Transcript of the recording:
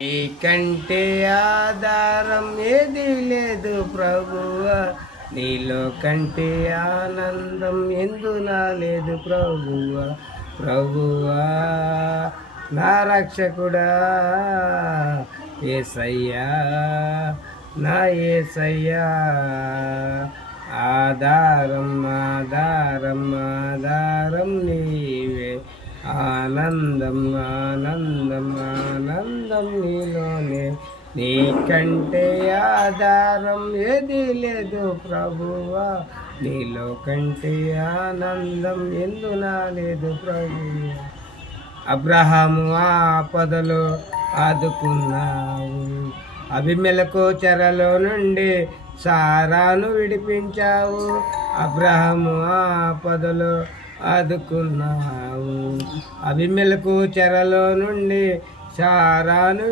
నీకంటే ఆధారం ఏది లేదు ప్రభువా, నీలో కంటే ఆనందం ఎందునా లేదు ప్రభువా. ప్రభువా నా రక్షకుడా యేసయ్యా, నా యేసయ్యా, ఆధారం ఆధారం ఆధారం నీవే, ఆనందం ఆనందం ఆనందం నీలోనే. నీకంటే ఆధారం ఏది లేదు ప్రభువా, నీలో కంటే ఆనందం ఎందునా లేదు ప్రభువా. అబ్రహాము ఆపదలో ఆదుకున్నావు, అభిమెలకు చెరలో నుండి సారాను విడిపించావు. అబ్రహాము ఆపదలో ఆదుకున్నావు, అభిమెలకు చెరలో నుండి సారాను